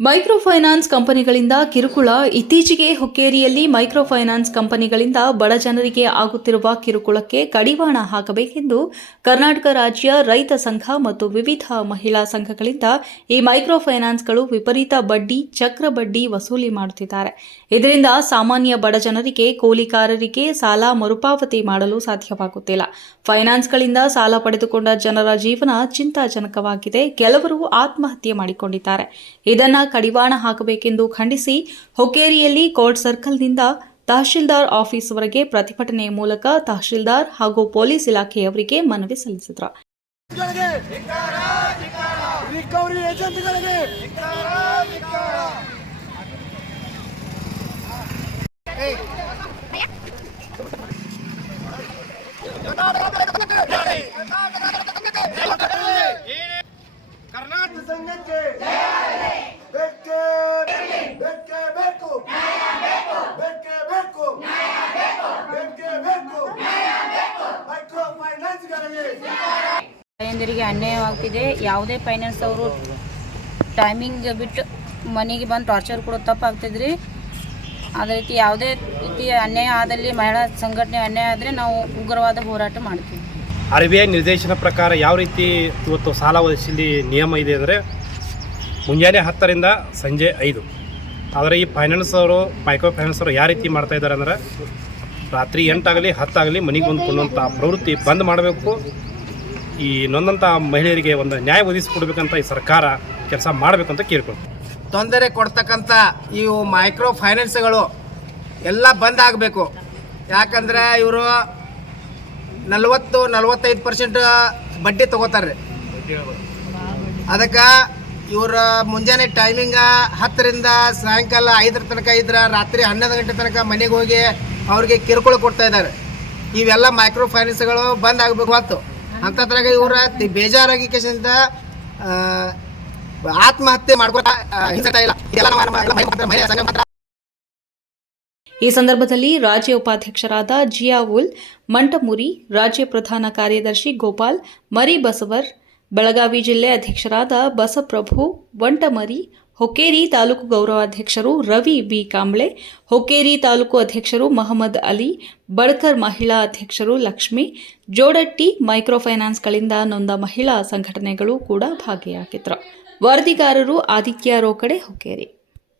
Micro finance ಕಂಪನಿಗಳಿಂದ ಕಿರುಕುಳ. ಇತ್ತೀಚೆಗೆ ಹುಕ್ಕೇರಿಯಲ್ಲಿ ಮೈಕ್ರೋ ಫೈನಾನ್ಸ್ ಕಂಪನಿಗಳಿಂದ ಬಡ ಜನರಿಗೆ ಆಗುತ್ತಿರುವ ಕಿರುಕುಳಕ್ಕೆ ಕಡಿವಾಣ ಹಾಕಬೇಕೆಂದು ಕರ್ನಾಟಕ ರಾಜ್ಯ ರೈತ ಸಂಘ ಮತ್ತು ವಿವಿಧ ಮಹಿಳಾ ಸಂಘಗಳಿಂದ ಈ ಮೈಕ್ರೋ ಫೈನಾನ್ಸ್ಗಳು ವಿಪರೀತ ಬಡ್ಡಿ, ಚಕ್ರ ಬಡ್ಡಿ ವಸೂಲಿ ಮಾಡುತ್ತಿದ್ದಾರೆ. ಇದರಿಂದ ಸಾಮಾನ್ಯ ಬಡ ಜನರಿಗೆ, ಕೂಲಿಕಾರರಿಗೆ ಸಾಲ ಮರುಪಾವತಿ ಮಾಡಲು ಸಾಧ್ಯವಾಗುತ್ತಿಲ್ಲ. ಫೈನಾನ್ಸ್ಗಳಿಂದ ಸಾಲ ಪಡೆದುಕೊಂಡ ಜನರ ಜೀವನ ಚಿಂತಾಜನಕವಾಗಿದೆ. ಕೆಲವರು ಆತ್ಮಹತ್ಯೆ ಮಾಡಿಕೊಂಡಿದ್ದಾರೆ. ಇದನ್ನು ಕಡಿವಾಣ ಹಾಕಬೇಕೆಂದು ಖಂಡಿಸಿ ಹುಕ್ಕೇರಿಯಲ್ಲಿ ಕೋರ್ಟ್ ಸರ್ಕಲ್ನಿಂದ ತಹಶೀಲ್ದಾರ್ ಆಫೀಸ್ವರೆಗೆ ಪ್ರತಿಭಟನೆ ಮೂಲಕ ತಹಶೀಲ್ದಾರ್ ಹಾಗೂ ಪೊಲೀಸ್ ಇಲಾಖೆಯವರಿಗೆ ಮನವಿ ಸಲ್ಲಿಸಿದರು. ಕರ್ನಾಟಕ ಸಂಘಕ್ಕೆ ತಾಯಂದಿರಿಗೆ ಅನ್ಯಾಯವಾಗ್ತಿದೆ. ಯಾವುದೇ ಫೈನಾನ್ಸ್ ಅವರು ಟೈಮಿಂಗ್ ಬಿಟ್ಟು ಮನೆಗೆ ಬಂದು ಟಾರ್ಚರ್ ಕೊಡೋದು ತಪ್ಪಾಗ್ತಿದ್ರಿ. ಅದೇ ರೀತಿ ಯಾವುದೇ ರೀತಿಯ ಅನ್ಯಾಯ ಆದಲ್ಲಿ, ಮಹಿಳಾ ಸಂಘಟನೆ ಅನ್ಯಾಯ ಆದರೆ ನಾವು ಉಗ್ರವಾದ ಹೋರಾಟ ಮಾಡ್ತೀವಿ. RBI ನಿರ್ದೇಶನ ಪ್ರಕಾರ ಯಾವ ರೀತಿ ಇವತ್ತು ಸಾಲ ಒದಗಿಸಲಿ ನಿಯಮ ಇದೆ ಅಂದರೆ ಮುಂಜಾನೆ 10ರಿಂದ ಸಂಜೆ 5. ಆದರೆ ಈ ಮೈಕ್ರೋ ಫೈನಾನ್ಸ್ ಅವರು ಯಾವ ರೀತಿ ಮಾಡ್ತಾ ಇದ್ದಾರೆ ಅಂದರೆ ರಾತ್ರಿ 8 ಆಗಲಿ 10 ಆಗಲಿ ಮನೆಗೆ ಬಂದು ಕೊಡುವಂಥ ಪ್ರವೃತ್ತಿ ಬಂದ್ ಮಾಡಬೇಕು. ಈ ನೊಂದಂಥ ಮಹಿಳೆಯರಿಗೆ ಒಂದು ನ್ಯಾಯ ಒದಗಿಸಿಕೊಡ್ಬೇಕಂತ ಈ ಸರ್ಕಾರ ಕೆಲಸ ಮಾಡಬೇಕಂತ ಕೇಳ್ಕೊಳ್ತೀವಿ. ತೊಂದರೆ ಕೊಡ್ತಕ್ಕಂಥ ಇವು ಮೈಕ್ರೋ ಫೈನಾನ್ಸ್ಗಳು ಎಲ್ಲ ಬಂದ್ ಆಗಬೇಕು. ಯಾಕಂದರೆ ಇವರು 40-45% ಬಡ್ಡಿ ತೊಗೋತಾರೆ. ಅದಕ್ಕೆ ಇವರು ಮುಂಜಾನೆ ಟೈಮಿಂಗ 10ರಿಂದ ಸಾಯಂಕಾಲ 5 ತನಕ ಇದ್ರೆ ರಾತ್ರಿ 11 ಗಂಟೆ ತನಕ ಮನೆಗೆ ಹೋಗಿ ಅವ್ರಿಗೆ ಕಿರುಕುಳ ಕೊಡ್ತಾ ಇದ್ದಾರೆ. ಇವೆಲ್ಲ ಮೈಕ್ರೋ ಫೈನಾನ್ಸ್ಗಳು ಬಂದ್ ಆಗಬೇಕು. ಹೊತ್ತು ಅಂಥದ್ರಾಗ ಇವರ ಬೇಜಾರಾಗಿ ಕೇಸಿಂದ ಆತ್ಮಹತ್ಯೆ ಮಾಡ್ಕೊತಾ ಇಲ್ಲ. ಈ ಸಂದರ್ಭದಲ್ಲಿ ರಾಜ್ಯ ಉಪಾಧ್ಯಕ್ಷರಾದ ಜಿಯಾವುಲ್ ಮಂಟಮುರಿ, ರಾಜ್ಯ ಪ್ರಧಾನ ಕಾರ್ಯದರ್ಶಿ ಗೋಪಾಲ್ ಮರಿಬಸವರ್, ಬೆಳಗಾವಿ ಜಿಲ್ಲೆ ಅಧ್ಯಕ್ಷರಾದ ಬಸಪ್ರಭು ವಂಟಮರಿ, ಹುಕ್ಕೇರಿ ತಾಲೂಕು ಗೌರವಾಧ್ಯಕ್ಷರು ರವಿ ಬಿ ಕಾಂಬ್ಳೆ, ಹುಕ್ಕೇರಿ ತಾಲೂಕು ಅಧ್ಯಕ್ಷರು ಮಹಮ್ಮದ್ ಅಲಿ, ಬಡ್ಕರ್ ಮಹಿಳಾ ಅಧ್ಯಕ್ಷರು ಲಕ್ಷ್ಮಿ, ಜೋಡಟ್ಟಿ ಮೈಕ್ರೋ ಫೈನಾನ್ಸ್ಗಳಿಂದ ನೊಂದ ಮಹಿಳಾ ಸಂಘಟನೆಗಳು ಕೂಡ ಭಾಗಿಯಾಗಿದ್ದರು. ವರದಿಗಾರರು ಆದಿತ್ಯ ರೋಕಡೆ, ಹುಕ್ಕೇರಿ.